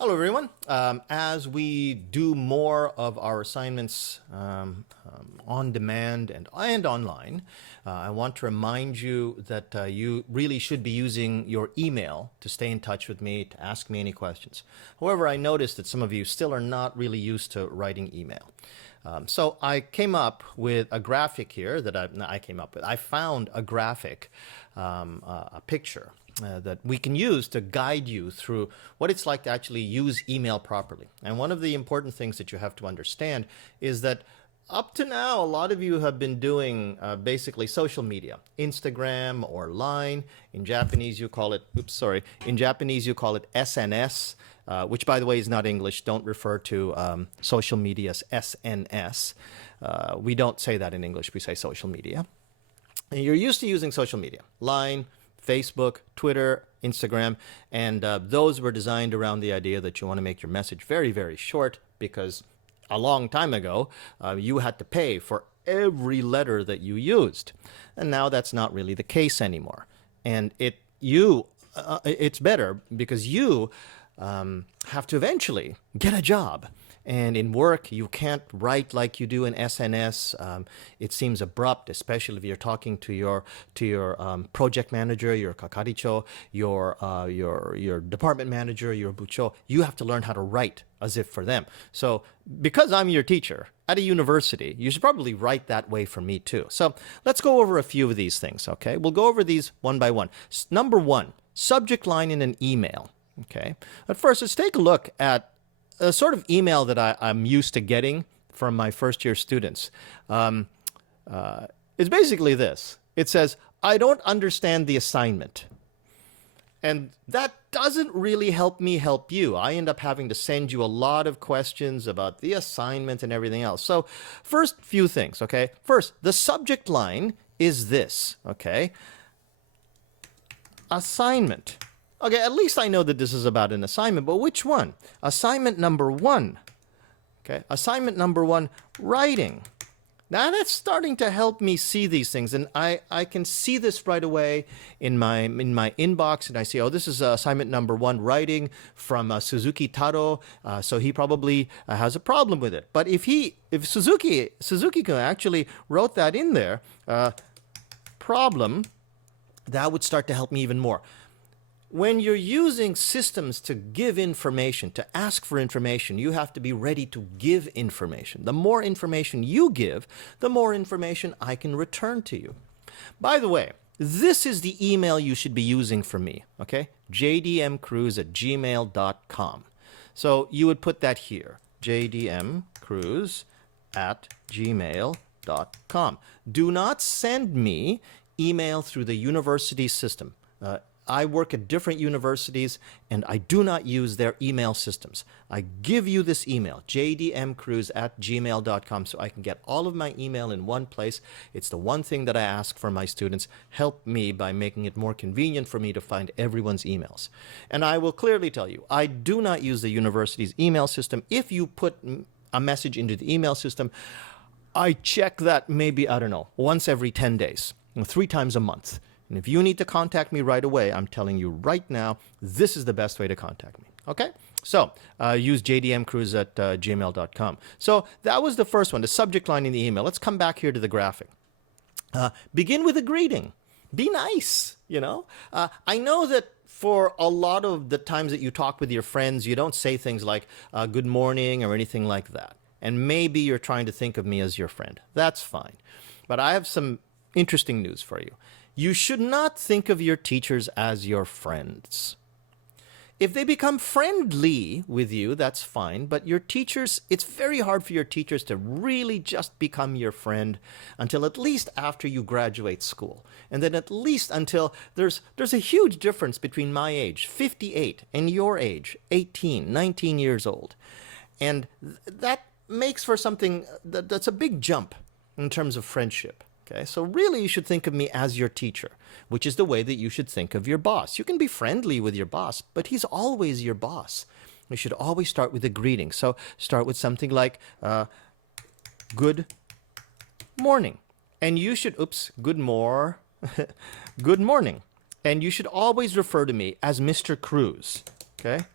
Hello, everyone. As we do more of our assignments on demand and online, I want to remind you that you really should be using your email to stay in touch with me, to ask me any questions. However, I noticed that some of you still are not really used to writing email. So I came up with a graphic here that I found a graphic, a picture that we can use to guide you through what it's like to actually use email properly. And one of the important things that you have to understand is that up to now, a lot of you have been doing basically social media, Instagram or Line. In Japanese, you call it, in Japanese, you call it SNS, which, by the way, is not English. Don't refer to social media as SNS. We don't say that in English. We say social media. And you're used to using social media, Line, Facebook, Twitter, Instagram, and those were designed around the idea that you want to make your message very, very short because a long time ago, you had to pay for every letter that you used. And now that's not really the case anymore. And it's better because you have to eventually get a job. And in work, you can't write like you do in SNS. It seems abrupt, especially if you're talking to your project manager, your kakaricho, your department manager, your bucho. You have to learn how to write as if for them. So because I'm your teacher at a university, you should probably write that way for me too. So let's go over a few of these things, okay? We'll go over these one by one. Number one, subject line in an email, okay? But first, let's take a look at a sort of email that I'm used to getting from my first year students. It's basically this. It says, I don't understand the assignment. And that doesn't really help me help you. I end up having to send you a lot of questions about the assignment and everything else. So first few things, okay? First, the subject line is this, okay? Assignment. Okay, at least I know that this is about an assignment, but which one? Assignment number one. Okay, assignment number one, writing. Now that's starting to help me see these things, and I can see this right away in my inbox, and I see, oh, this is assignment number one, writing from Suzuki Taro, so he probably has a problem with it. But if Suzuki-kun actually wrote that in there, problem, that would start to help me even more. When you're using systems to give information, to ask for information, you have to be ready to give information. The more information you give, the more information I can return to you. By the way, this is the email you should be using for me, okay? jdmcruz@gmail.com. So you would put that here, jdmcruz@gmail.com. Do not send me email through the university system. I work at different universities, and I do not use their email systems. I give you this email, jdmcruz@gmail.com, so I can get all of my email in one place. It's the one thing that I ask for my students. Help me by making it more convenient for me to find everyone's emails. And I will clearly tell you, I do not use the university's email system. If you put a message into the email system, I check that maybe, I don't know, once every 10 days, 3 times a month. And if you need to contact me right away, I'm telling you right now, this is the best way to contact me. Okay? So use jdmcruz@gmail.com. So that was the first one, the subject line in the email. Let's come back here to the graphic. Begin with a greeting. Be nice, you know? I know that for a lot of the times that you talk with your friends, you don't say things like good morning or anything like that. And maybe you're trying to think of me as your friend. That's fine. But I have some interesting news for you. You should not think of your teachers as your friends. If they become friendly with you, that's fine, but your teachers, it's very hard for your teachers to really just become your friend until at least after you graduate school. And then at least until there's a huge difference between my age, 58, and your age, 18, 19 years old. And that makes for something that's a big jump in terms of friendship. Okay, so really you should think of me as your teacher, which is the way that you should think of your boss. You can be friendly with your boss, but he's always your boss. You should always start with a greeting. So start with something like, good morning. And you should, good morning. And you should always refer to me as Mr. Cruz, okay?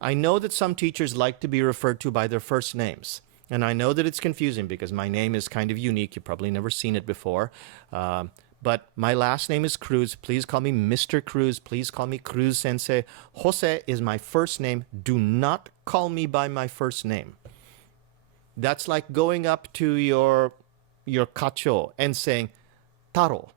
I know that some teachers like to be referred to by their first names. And I know that it's confusing because my name is kind of unique. You've probably never seen it before. But my last name is Cruz. Please call me Mr. Cruz. Please call me Cruz Sensei. Jose is my first name. Do not call me by my first name. That's like going up to your kacho and saying Taro.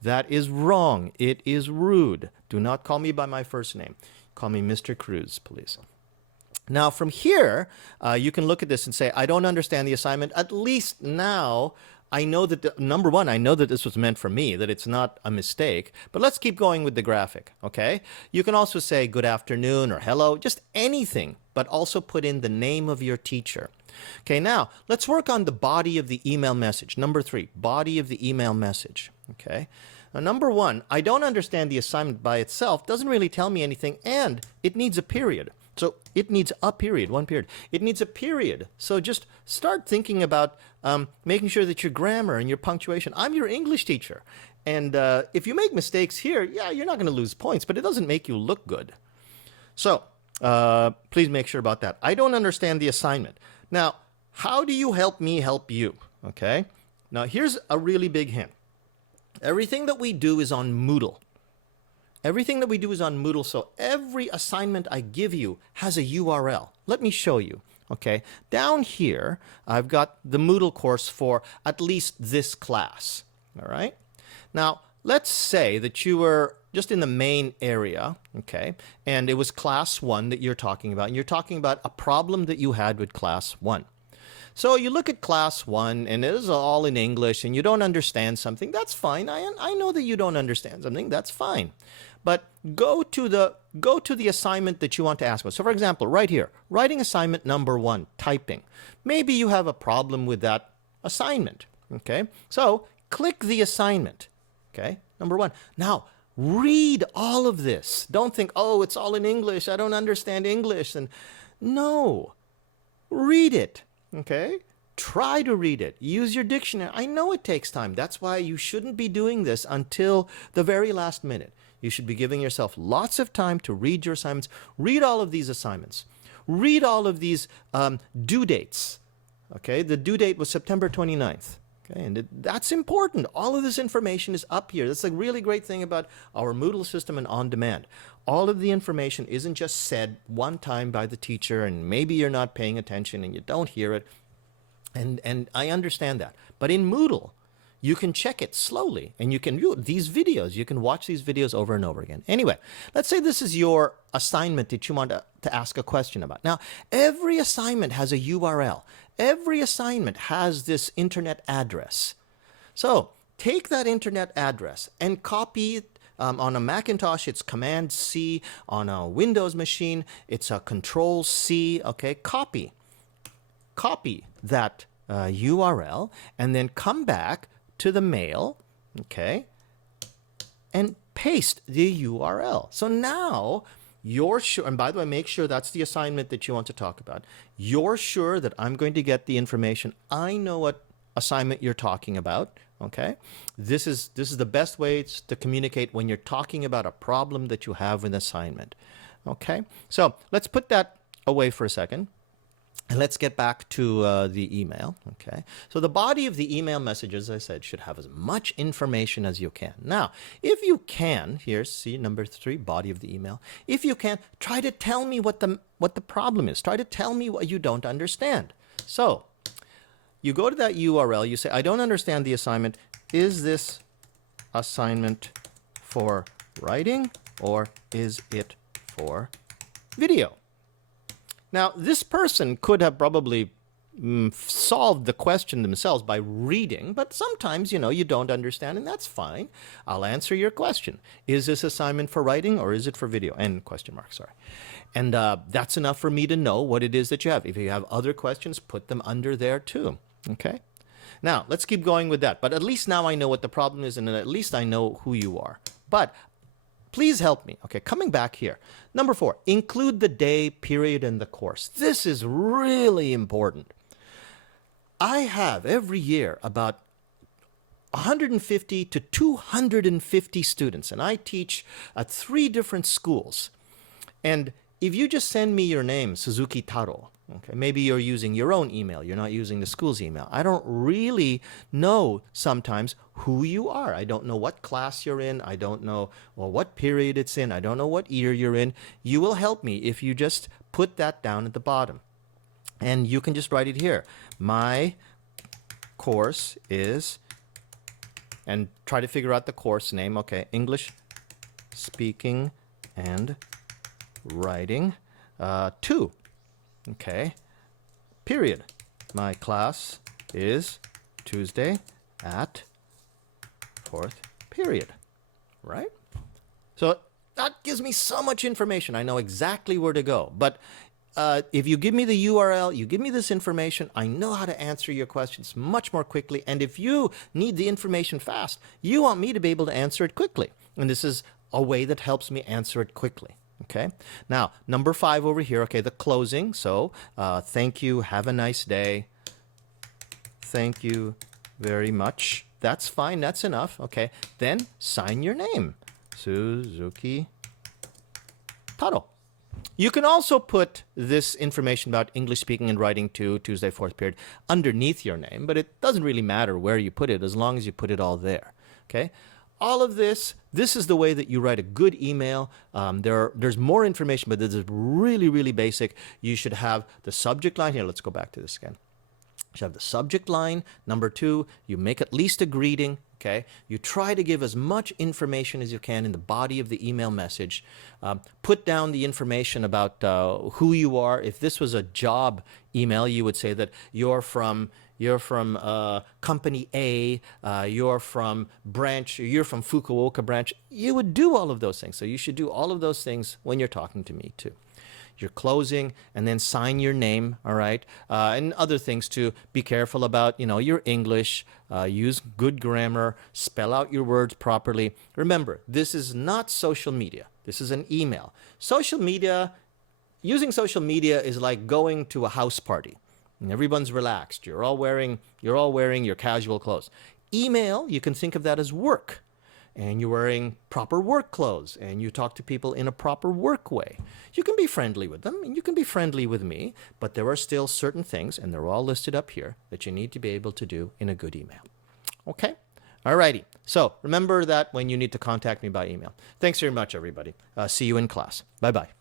That is wrong. It is rude. Do not call me by my first name. Call me Mr. Cruz, please. Now, from here, you can look at this and say, I don't understand the assignment. At least now, I know that, number one, I know that this was meant for me, that it's not a mistake. But let's keep going with the graphic, okay? You can also say good afternoon or hello, just anything, but also put in the name of your teacher. Okay, now, let's work on the body of the email message. Number 3, body of the email message, okay? Now, number 1, I don't understand the assignment by itself, doesn't really tell me anything, and it needs a period. So it needs a period, one period. It needs a period. So just start thinking about making sure that your grammar and your punctuation. I'm your English teacher. And if you make mistakes here, yeah, you're not going to lose points, but it doesn't make you look good. So please make sure about that. I don't understand the assignment. Now, how do you help me help you? Okay. Now, here's a really big hint. Everything that we do is on Moodle. Everything that we do is on Moodle, so every assignment I give you has a URL. Let me show you, okay? Down here, I've got the Moodle course for at least this class, all right? Now, let's say that you were just in the main area, okay, and it was class 1 that you're talking about, and you're talking about a problem that you had with class 1. So you look at class 1 and it is all in English and you don't understand something, that's fine. I know that you don't understand something, that's fine. But go to the assignment that you want to ask about. So for example, right here, writing assignment number 1, typing. Maybe you have a problem with that assignment, okay? So click the assignment, okay? Number 1. Now, read all of this. Don't think, oh, it's all in English, I don't understand English. And no, read it. Okay? Try to read it. Use your dictionary. I know it takes time. That's why you shouldn't be doing this until the very last minute. You should be giving yourself lots of time to read your assignments. Read all of these assignments. Read all of these due dates. Okay? The due date was September 29th. Okay? And that's important. All of this information is up here. That's a really great thing about our Moodle system and on demand. All of the information isn't just said one time by the teacher and maybe you're not paying attention and you don't hear it. And I understand that. But in Moodle, you can check it slowly and you can view these videos. You can watch these videos over and over again. Anyway, let's say this is your assignment that you want to ask a question about. Now, every assignment has a URL. Every assignment has this internet address. So take that internet address and copy it. On a Macintosh, it's Command-C. On a Windows machine, it's a Control-C. Okay, copy that URL and then come back to the mail, okay, and paste the URL. So now you're sure, and by the way, make sure that's the assignment that you want to talk about. You're sure that I'm going to get the information. I know what assignment you're talking about. Okay, this is the best way to communicate when you're talking about a problem that you have with an assignment. Okay, so let's put that away for a second. And let's get back to the email, okay? So the body of the email message, as I said, should have as much information as you can. Now, if you can, here, see number 3, body of the email. If you can, try to tell me what the problem is. Try to tell me what you don't understand. So you go to that URL, you say, I don't understand the assignment. Is this assignment for writing or is it for video? Now, this person could have probably solved the question themselves by reading, but sometimes, you don't understand, and that's fine. I'll answer your question. Is this assignment for writing or is it for video? And question mark, sorry. And that's enough for me to know what it is that you have. If you have other questions, put them under there too, okay? Now, let's keep going with that. But at least now I know what the problem is, and at least I know who you are. But please help me. Okay, coming back here. Number 4, include the day, period, and the course. This is really important. I have every year about 150 to 250 students, and I teach at 3 different schools. And if you just send me your name, Suzuki Taro, okay, maybe you're using your own email, you're not using the school's email. I don't really know sometimes who you are. I don't know what class you're in. I don't know what period it's in. I don't know what year you're in. You will help me if you just put that down at the bottom. And you can just write it here. My course is, and try to figure out the course name. Okay, English speaking and writing 2. Okay, period. My class is Tuesday at 4th period, right? So that gives me so much information. I know exactly where to go. But if you give me the URL, you give me this information, I know how to answer your questions much more quickly. And if you need the information fast, you want me to be able to answer it quickly. And this is a way that helps me answer it quickly. Okay. Now, number 5 over here, okay, the closing. So, thank you, have a nice day. Thank you very much. That's fine, that's enough. Okay. Then sign your name. Suzuki Taro. You can also put this information about English speaking and writing 2, Tuesday, 4th period, underneath your name, but it doesn't really matter where you put it as long as you put it all there. Okay. All of this is the way that you write a good email. There's more information, but this is really, really basic. You should have the subject line here. Let's go back to this again. You should have the subject line. Number 2, you make at least a greeting. Okay. You try to give as much information as you can in the body of the email message. Put down the information about who you are. If this was a job email, you would say that you're from company A, you're from Fukuoka branch. You would do all of those things. So you should do all of those things when you're talking to me too. You're closing, and then sign your name, all right? And other things too. Be careful about, your English. Use good grammar. Spell out your words properly. Remember, this is not social media. This is an email. Using social media is like going to a house party. And everyone's relaxed. You're all wearing your casual clothes. Email, you can think of that as work. And you're wearing proper work clothes, and you talk to people in a proper work way. You can be friendly with them, and you can be friendly with me, but there are still certain things, and they're all listed up here, that you need to be able to do in a good email. Okay? Alrighty. So remember that when you need to contact me by email. Thanks very much, everybody. See you in class. Bye-bye.